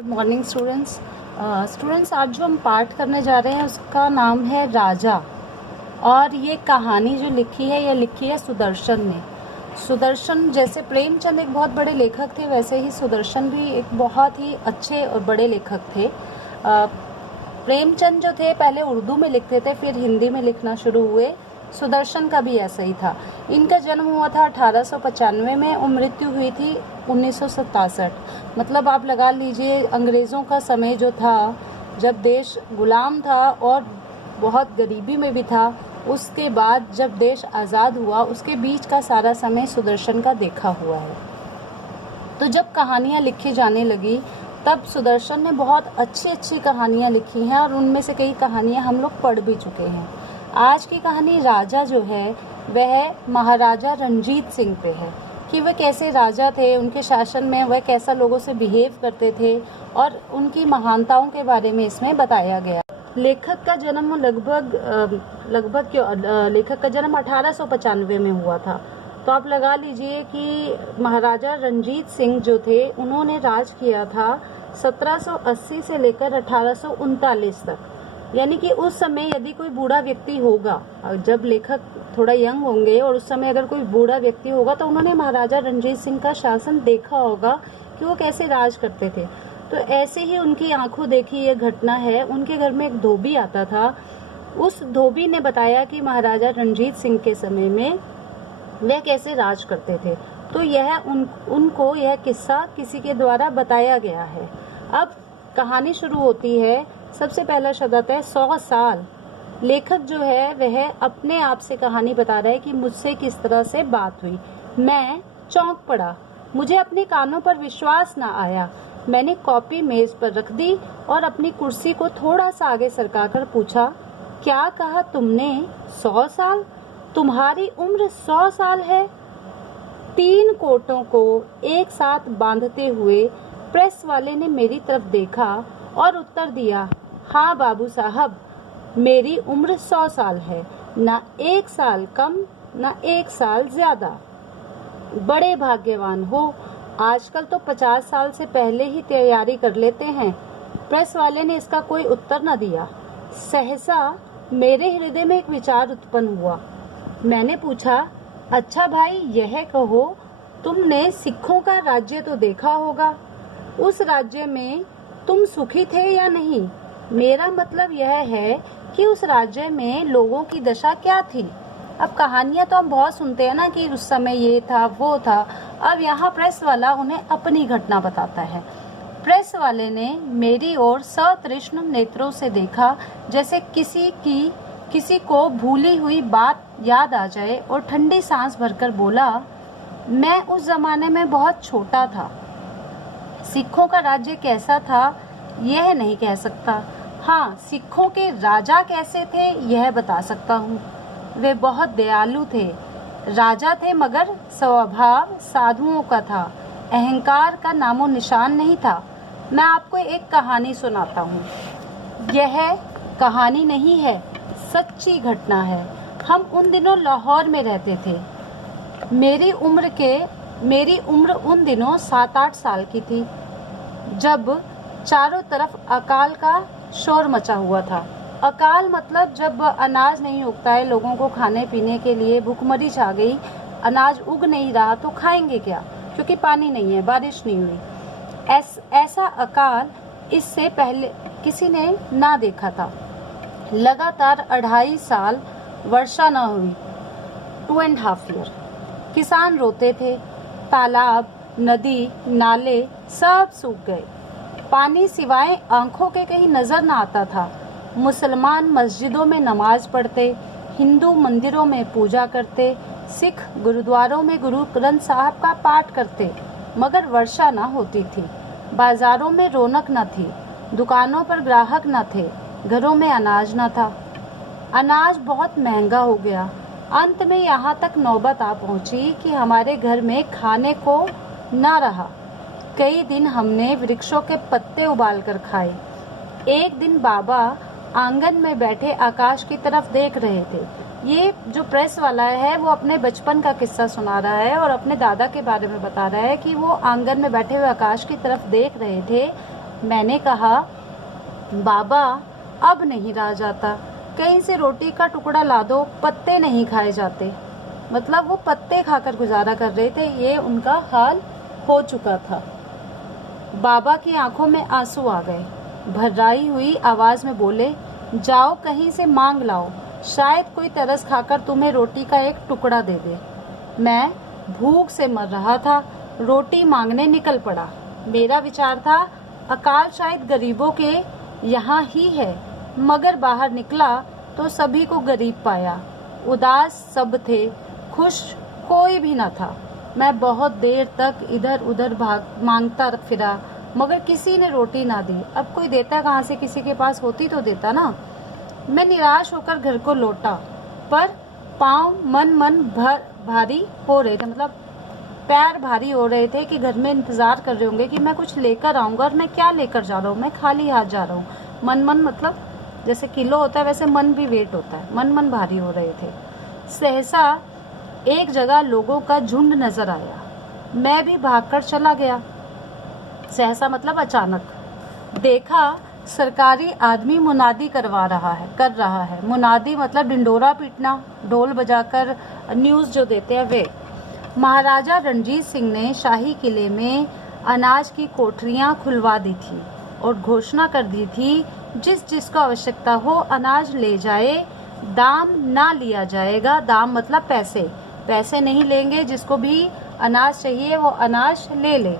Good morning students. आज जो हम पाठ करने जा रहे हैं उसका नाम है राजा। और ये कहानी जो लिखी है यह लिखी है सुदर्शन ने। सुदर्शन जैसे प्रेमचंद एक बहुत बड़े लेखक थे, वैसे ही सुदर्शन भी एक बहुत ही अच्छे और बड़े लेखक थे। प्रेमचंद जो थे पहले उर्दू में लिखते थे, फिर हिंदी में लिखना शुरू हुए। सुदर्शन का भी ऐसा ही था। इनका जन्म हुआ था 1895 में और मृत्यु हुई थी 1967। मतलब आप लगा लीजिए अंग्रेज़ों का समय जो था, जब देश गुलाम था और बहुत गरीबी में भी था, उसके बाद जब देश आज़ाद हुआ उसके बीच का सारा समय सुदर्शन का देखा हुआ है। तो जब कहानियाँ लिखी जाने लगी तब सुदर्शन ने बहुत अच्छी कहानियाँ लिखी हैं और उनमें से कई कहानियाँ हम लोग पढ़ भी चुके हैं। आज की कहानी राजा जो है वह महाराजा रणजीत सिंह पे है कि वह कैसे राजा थे, उनके शासन में वह कैसा लोगों से बिहेव करते थे और उनकी महानताओं के बारे में इसमें बताया गया। लेखक का जन्म लेखक का जन्म 1895 में हुआ था। तो आप लगा लीजिए कि महाराजा रणजीत सिंह जो थे उन्होंने राज किया था 1780 से लेकर 1839 तक। यानी कि उस समय यदि कोई बूढ़ा व्यक्ति होगा, जब लेखक थोड़ा यंग होंगे और उस समय अगर कोई बूढ़ा व्यक्ति होगा तो उन्होंने महाराजा रणजीत सिंह का शासन देखा होगा कि वो कैसे राज करते थे। तो ऐसे ही उनकी आंखों देखी ये घटना है। उनके घर में एक धोबी आता था। उस धोबी ने बताया कि महाराजा रणजीत सिंह के समय में वह कैसे राज करते थे। तो यह उनको यह किस्सा किसी के द्वारा बताया गया है। अब कहानी शुरू होती है। सबसे पहला शब्द आता है 100 साल। लेखक जो है वह अपने आप से कहानी बता रहा है कि मुझसे किस तरह से बात हुई। मैं चौंक पड़ा, मुझे अपने कानों पर विश्वास न आया। मैंने कॉपी मेज पर रख दी और अपनी कुर्सी को थोड़ा सा आगे सरकाकर पूछा, क्या कहा तुमने? 100 साल? तुम्हारी उम्र 100 साल है? 3 कोटों को एक साथ बांधते हुए प्रेस वाले ने मेरी तरफ देखा और उत्तर दिया, हाँ बाबू साहब, मेरी उम्र 100 साल है, ना 1 साल कम ना 1 साल ज्यादा। बड़े भाग्यवान हो, आजकल तो 50 साल से पहले ही तैयारी कर लेते हैं। प्रेस वाले ने इसका कोई उत्तर न दिया। सहसा मेरे हृदय में एक विचार उत्पन्न हुआ। मैंने पूछा, अच्छा भाई यह कहो, तुमने सिखों का राज्य तो देखा होगा, उस राज्य में तुम सुखी थे या नहीं? मेरा मतलब यह है कि उस राज्य में लोगों की दशा क्या थी। अब कहानियां तो हम बहुत सुनते हैं ना कि उस समय ये था वो था। अब यहाँ प्रेस वाला उन्हें अपनी घटना बताता है। प्रेस वाले ने मेरी ओर सतृष्ण नेत्रों से देखा, जैसे किसी को भूली हुई बात याद आ जाए, और ठंडी सांस भरकर बोला, मैं उस जमाने में बहुत छोटा था। सिखों का राज्य कैसा था यह नहीं कह सकता। हाँ, सिखों के राजा कैसे थे यह बता सकता हूँ। वे बहुत दयालु थे। राजा थे मगर स्वभाव साधुओं का था। अहंकार का नामो निशान नहीं था। मैं आपको एक कहानी सुनाता हूँ। यह कहानी नहीं है, सच्ची घटना है। हम उन दिनों लाहौर में रहते थे। मेरी उम्र उन दिनों 7-8 साल की थी, जब चारों तरफ अकाल का शोर मचा हुआ था। अकाल मतलब जब अनाज नहीं उगता है, लोगों को खाने पीने के लिए भूखमरी छा गई, अनाज उग नहीं रहा तो खाएंगे क्या, क्योंकि पानी नहीं है, बारिश नहीं हुई। ऐसा अकाल इससे पहले किसी ने ना देखा था। लगातार 2.5 साल वर्षा न हुई, 2.5 ईयर। किसान रोते थे। तालाब, नदी, नाले सब सूख गए। पानी सिवाय आंखों के कहीं नजर न आता था। मुसलमान मस्जिदों में नमाज पढ़ते, हिंदू मंदिरों में पूजा करते, सिख गुरुद्वारों में गुरु ग्रंथ साहब का पाठ करते, मगर वर्षा न होती थी। बाजारों में रौनक न थी, दुकानों पर ग्राहक न थे, घरों में अनाज न था। अनाज बहुत महंगा हो गया। अंत में यहाँ तक नौबत आ पहुँची कि हमारे घर में खाने को न रहा। कई दिन हमने वृक्षों के पत्ते उबाल कर खाए। एक दिन बाबा आंगन में बैठे आकाश की तरफ देख रहे थे। ये जो प्रेस वाला है वो अपने बचपन का किस्सा सुना रहा है और अपने दादा के बारे में बता रहा है कि वो आंगन में बैठे हुए आकाश की तरफ देख रहे थे मैंने कहा, बाबा अब नहीं रहा जाता, कहीं से रोटी का टुकड़ा ला दो, पत्ते नहीं खाए जाते। मतलब वो पत्ते खाकर गुजारा कर रहे थे, ये उनका हाल हो चुका था। बाबा की आंखों में आंसू आ गए, भर्राई हुई आवाज में बोले, जाओ कहीं से मांग लाओ, शायद कोई तरस खाकर तुम्हें रोटी का एक टुकड़ा दे दे। मैं भूख से मर रहा था, रोटी मांगने निकल पड़ा। मेरा विचार था, अकाल शायद गरीबों के यहाँ ही है, मगर बाहर निकला तो सभी को गरीब पाया। उदास सब थे, खुश कोई भी न था। मैं बहुत देर तक इधर उधर मांगता फिरा, मगर किसी ने रोटी ना दी। अब कोई देता कहाँ से, किसी के पास होती तो देता ना। मैं निराश होकर घर को लौटा, पर पाँव मन भारी हो रहे थे, मतलब पैर भारी हो रहे थे कि घर में इंतजार कर रहे होंगे कि मैं कुछ लेकर आऊंगा, और मैं क्या लेकर जा रहा हूँ, मैं खाली हाथ जा रहा हूँ। मन मतलब जैसे किलो होता है वैसे मन भी वेट होता है, मन भारी हो रहे थे। सहसा एक जगह लोगों का झुंड नजर आया, मैं भी भागकर चला गया। सहसा मतलब अचानक। देखा सरकारी आदमी मुनादी कर रहा है। मुनादी मतलब डिंडोरा पीटना, ढोल बजाकर न्यूज़ जो देते हैं वे। महाराजा रणजीत सिंह ने शाही किले में अनाज की कोठरियां खुलवा दी थी और घोषणा कर दी थी, जिस जिसको आवश्यकता हो अनाज ले जाए, दाम ना लिया जाएगा। दाम मतलब पैसे नहीं लेंगे, जिसको भी अनाज चाहिए वो अनाज ले ले।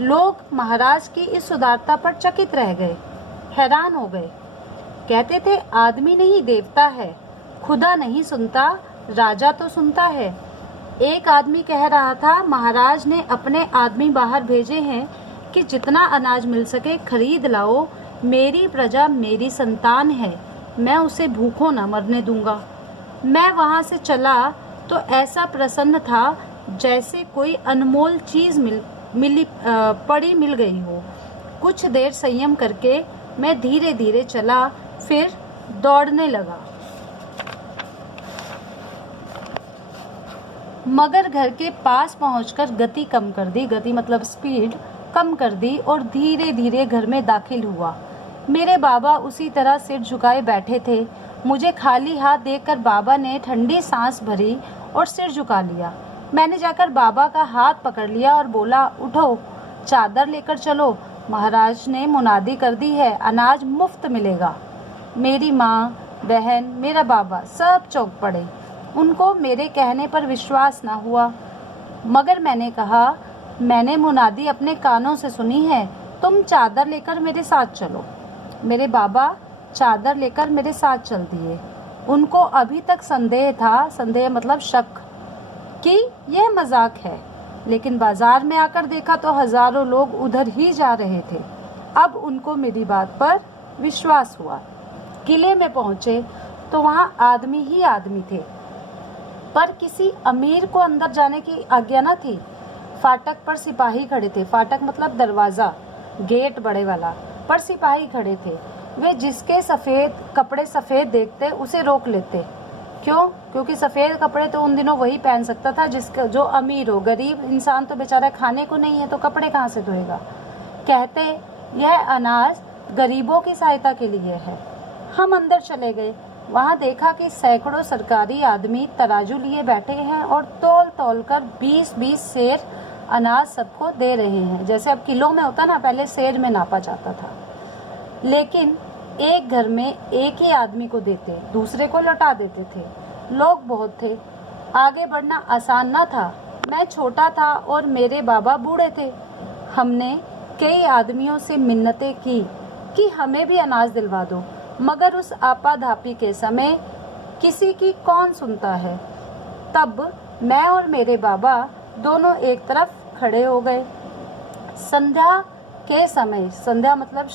लोग महाराज की इस उदारता पर चकित रह गए, हैरान हो गए। कहते थे, आदमी नहीं देवता है, खुदा नहीं सुनता, राजा तो सुनता है। एक आदमी कह रहा था, महाराज ने अपने आदमी बाहर भेजे हैं कि जितना अनाज मिल सके खरीद लाओ, मेरी प्रजा मेरी संतान है, मैं उसे भूखों न मरने दूंगा। मैं वहां से चला तो ऐसा प्रसन्न था जैसे कोई अनमोल चीज मिल गई हो। कुछ देर संयम करके मैं धीरे धीरे चला, फिर दौड़ने लगा, मगर घर के पास पहुंचकर गति कम कर दी। गति मतलब स्पीड कम कर दी और धीरे धीरे घर में दाखिल हुआ। मेरे बाबा उसी तरह सिर झुकाए बैठे थे। मुझे खाली हाथ देखकर बाबा ने ठंडी सांस भरी और सिर झुका लिया। मैंने जाकर बाबा का हाथ पकड़ लिया और बोला, उठो, चादर लेकर चलो, महाराज ने मुनादी कर दी है, अनाज मुफ्त मिलेगा। मेरी माँ, बहन, मेरा बाबा सब चौंक पड़े। उनको मेरे कहने पर विश्वास ना हुआ, मगर मैंने कहा, मैंने मुनादी अपने कानों से सुनी है, तुम चादर लेकर मेरे साथ चलो। मेरे बाबा चादर लेकर मेरे साथ चल दिए। उनको अभी तक संदेह था, संदेह मतलब शक, कि यह मजाक है, लेकिन बाजार में आकर देखा तो हजारों लोग उधर ही जा रहे थे। अब उनको मेरी बात पर विश्वास हुआ। किले में पहुंचे तो वहां आदमी ही आदमी थे, पर किसी अमीर को अंदर जाने की आज्ञा न थी। फाटक पर सिपाही खड़े थे, फाटक मतलब दरवाजा, गेट बड़े वाला, पर सिपाही खड़े थे। वे जिसके कपड़े सफेद देखते उसे रोक लेते। क्यों? क्योंकि सफेद कपड़े तो उन दिनों वही पहन सकता था जिसका जो अमीर हो। गरीब इंसान तो बेचारा खाने को नहीं है तो कपड़े कहाँ से धोएगा। कहते, यह अनाज गरीबों की सहायता के लिए है। हम अंदर चले गए। वहां देखा कि सैकड़ों सरकारी आदमी तराजू लिए बैठे हैं और तौल कर 20-20 सेर अनाज सबको दे रहे हैं। जैसे अब किलो में होता ना, पहले सेर में नापा जाता था। लेकिन एक घर में एक ही आदमी को देते, दूसरे को लौटा देते थे। लोग बहुत थे, आगे बढ़ना आसान न था। मैं छोटा था और मेरे बाबा बूढ़े थे। हमने कई आदमियों से मिन्नतें की कि हमें भी अनाज दिलवा दो, मगर उस आपाधापी के समय किसी की कौन सुनता है। तब मैं और मेरे बाबा दोनों एक तरफ खड़े हो गए। संध्या के समय, संध्या मतलब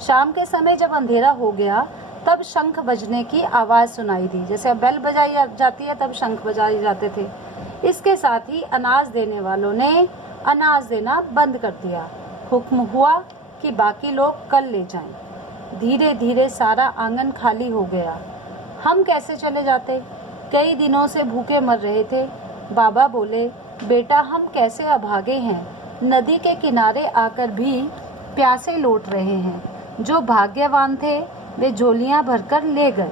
शाम के समय जब अंधेरा हो गया तब शंख बजने की आवाज़ सुनाई दी। जैसे अब बेल बजाई जाती है तब शंख बजाए जाते थे। इसके साथ ही अनाज देने वालों ने अनाज देना बंद कर दिया। हुक्म हुआ कि बाकी लोग कल ले जाएं। धीरे धीरे सारा आंगन खाली हो गया। हम कैसे चले जाते? कई दिनों से भूखे मर रहे थे। बाबा बोले, बेटा हम कैसे अभागे हैं, नदी के किनारे आकर भी प्यासे लौट रहे हैं। जो भाग्यवान थे वे झोलियां भरकर ले गए।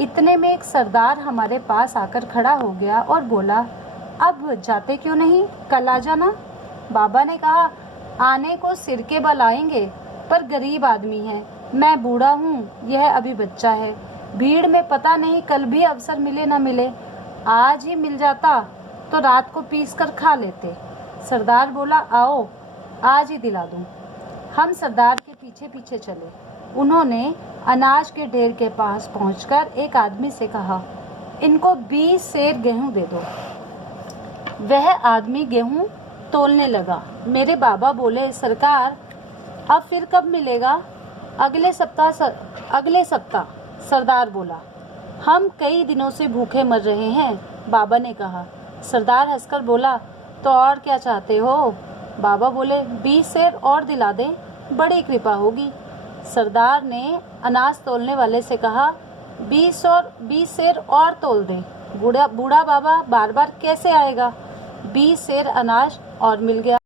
इतने में एक सरदार हमारे पास आकर खड़ा हो गया और बोला, अब जाते क्यों नहीं, कल आ जाना। बाबा ने कहा, आने को सिर के बल आएंगे, पर गरीब आदमी है, मैं बूढ़ा हूँ, यह अभी बच्चा है। भीड़ में पता नहीं कल भी अवसर मिले न मिले, आज ही मिल जाता तो रात को पीस कर खा लेते। सरदार बोला, आओ आज ही दिला दूं। हम सरदार के पीछे पीछे चले। उन्होंने अनाज के ढेर के पास पहुंचकर एक आदमी से कहा, इनको 20 सेर गेहूं दे दो। वह आदमी गेहूं तोलने लगा। मेरे बाबा बोले, सरकार अब फिर कब मिलेगा? अगले सप्ताह। सरदार बोला, हम कई दिनों से भूखे मर रहे हैं। बाबा ने कहा। सरदार हंसकर बोला, तो और क्या चाहते हो? बाबा बोले, 20 सेर और दिला दें, बड़ी कृपा होगी। सरदार ने अनाज तोलने वाले से कहा, 20 सेर और तोल दें। बूढ़ा बाबा बार बार कैसे आएगा? 20 सेर अनाज और मिल गया।